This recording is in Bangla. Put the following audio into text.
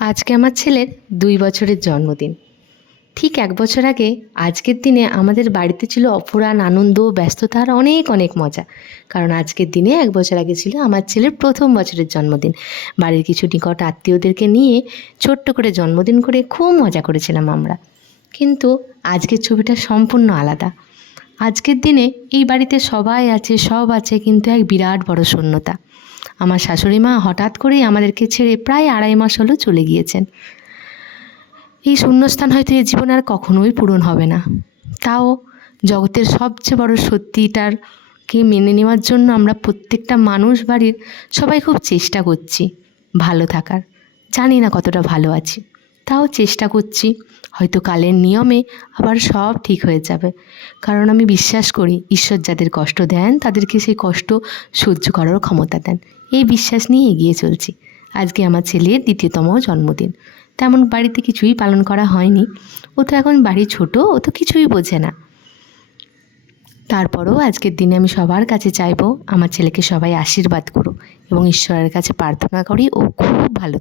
আজকে আমার ছেলের ২ বছরের জন্মদিন। ঠিক ১ বছর আগে আজকের দিনে আমাদের বাড়িতে ছিল অফুরান আনন্দ, ব্যস্ততা আর অনেক অনেক মজা। কারণ আজকের দিনে ১ বছর আগে ছিল আমার ছেলের ১ম বছরের জন্মদিন। বাড়ির কিছু নিকট আত্মীয়দেরকে নিয়ে ছোট্ট করে জন্মদিন করে খুব মজা করেছিলাম আমরা। কিন্তু আজকের ছবিটা সম্পূর্ণ আলাদা। আজকের দিনে এই বাড়িতে সবাই আছে, সব আছে, কিন্তু এক বিরাট বড় শূন্যতা। আমার শাশুড়ি মা হঠাৎ করেই আমাদেরকে ছেড়ে প্রায় ২.৫ মাস হলো চলে গিয়েছেন। এই শূন্যস্থান হয়তো এ জীবনে আর কখনোই পূরণ হবে না। তাও জগতের সবচেয়ে বড় সত্যিটাকে মেনে নেওয়ার জন্য আমরা প্রত্যেকটা মানুষ বাড়ির সবাই খুব চেষ্টা করছি ভালো থাকার। জানি না কতটা ভালো আছি, তাও চেষ্টা করছি। হয়তো কালের নিয়মে আবার সব ঠিক হয়ে যাবে। কারণ আমি বিশ্বাস করি ঈশ্বর যাদের কষ্ট দেন তাদেরকে সেই কষ্ট সহ্য করার ক্ষমতা দেন। এই বিশ্বাস নিয়ে এগিয়ে চলছি। আজকে আমার ছেলের ২য়তম জন্মদিন। তেমন বাড়িতে কিছুই পালন করা হয়নি। ও তো এখন বাড়ি ছোট, ও তো কিছুই বোঝে না। তারপরেও আজকের দিনে আমি সবার কাছে চাইবো আমার ছেলেকে সবাই আশীর্বাদ করুক এবং ঈশ্বরের কাছে প্রার্থনা করি ও খুব ভালো থাকে।